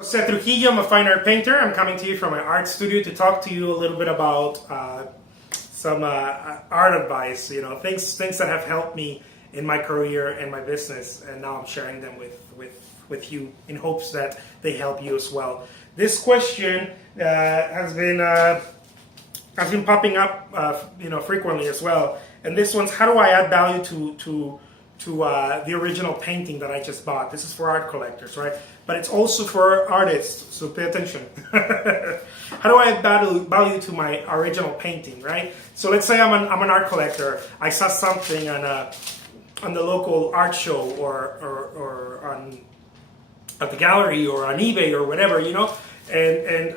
Jose Trujillo, I'm a fine art painter. I'm coming to you from my art studio to talk to you a little bit about some art advice. You know, things that have helped me in my career and my business, and now I'm sharing them with you in hopes that they help you as well. This question has been popping up, frequently as well. And this one's, how do I add value to the original painting that I just bought? This is for art collectors, right? But it's also for artists, so pay attention. How do I add value to my original painting, right? So let's say I'm an art collector. I saw something on the local art show or on at the gallery or on eBay or whatever, and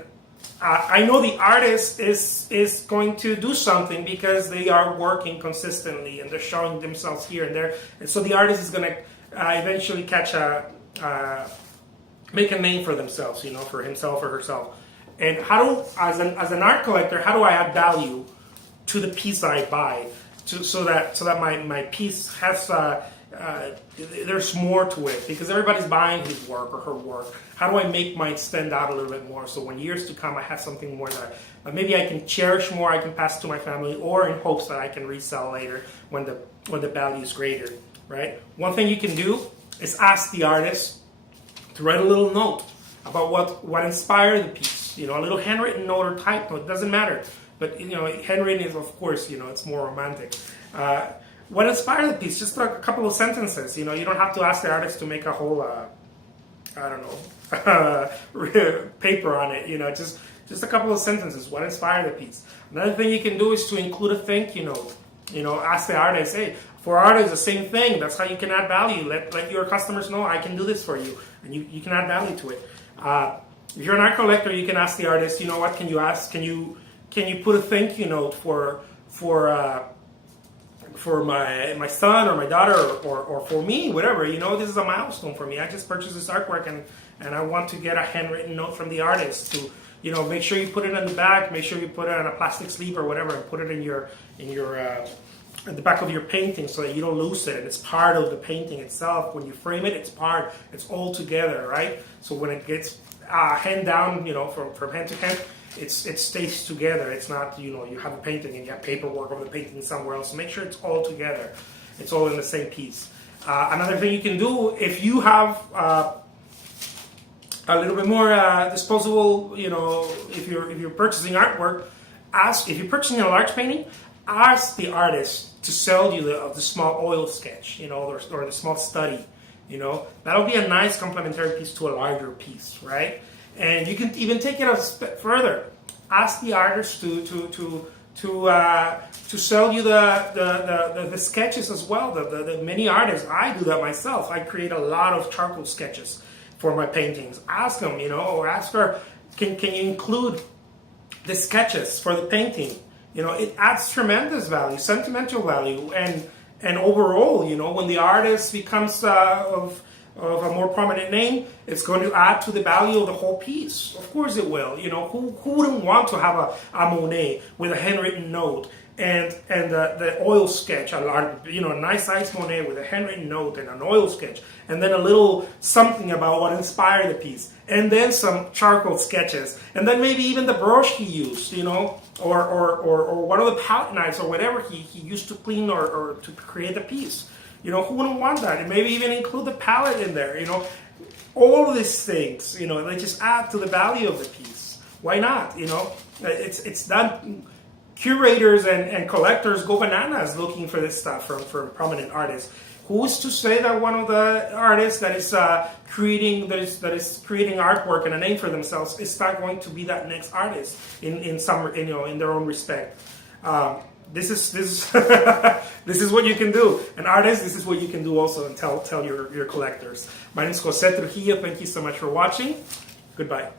I know the artist is going to do something because they are working consistently and they're showing themselves here and there, and so the artist is going to eventually make a name for themselves, for himself or herself. And as an art collector, how do I add value to the piece that I buy, so that my piece has there's more to it, because everybody's buying his work or her work. How do I make mine stand out a little bit more, so when years to come I have something more that maybe I can cherish more, I can pass to my family, or in hopes that I can resell later when the value is greater, right? One thing you can do is ask the artist to write a little note about what inspired the piece. A little handwritten note or type note, doesn't matter. But handwritten is, of course, it's more romantic. What inspired the piece? Just a couple of sentences. You don't have to ask the artist to make a whole, paper on it. Just a couple of sentences. What inspired the piece? Another thing you can do is to include a thank you note. Ask the artist, hey, for artists, the same thing. That's how you can add value. Let your customers know I can do this for you, and you can add value to it. If you're an art collector, you can ask the artist, what can you ask? Can you put a thank you note for my son or my daughter or for me, whatever. This is a milestone for me. I just purchased this artwork and I want to get a handwritten note from the artist to, make sure you put it in the back, make sure you put it on a plastic sleeve or whatever, and put it in your at the back of your painting so that you don't lose it. And it's part of the painting itself. When you frame it, it's all together, right? So when it gets hand down, from hand to hand, it stays together. It's not, you have a painting and you have paperwork of the painting somewhere else. So make sure it's all together. It's all in the same piece. Another thing you can do, if you have a little bit more disposable, if you're purchasing artwork, if you're purchasing a large painting, ask the artist to sell you the small oil sketch, or the small study. That'll be a nice complementary piece to a larger piece, right? And you can even take it a step further. Ask the artist to sell you the sketches as well. The many artists, I do that myself. I create a lot of charcoal sketches for my paintings. Ask them, or ask her, can you include the sketches for the painting? It adds tremendous value, sentimental value, and overall, when the artist becomes of a more prominent name, it's going to add to the value of the whole piece. Of course it will. Who wouldn't want to have a Monet with a handwritten note and the oil sketch, a nice size Monet with a handwritten note and an oil sketch, and then a little something about what inspired the piece, and then some charcoal sketches, and then maybe even the brush he used, or one of the palette knives or whatever he used to clean or to create the piece. Who wouldn't want that? And maybe even include the palette in there. All of these things, they just add to the value of the piece. Why not? It's done. Curators and collectors go bananas looking for this stuff from prominent artists. Who's to say that one of the artists that is creating artwork and a name for themselves is not going to be that next artist in their own respect? This is this is what you can do. An artist, this is what you can do also, and tell your collectors. My name is Jose Trujillo. Thank you so much for watching. Goodbye.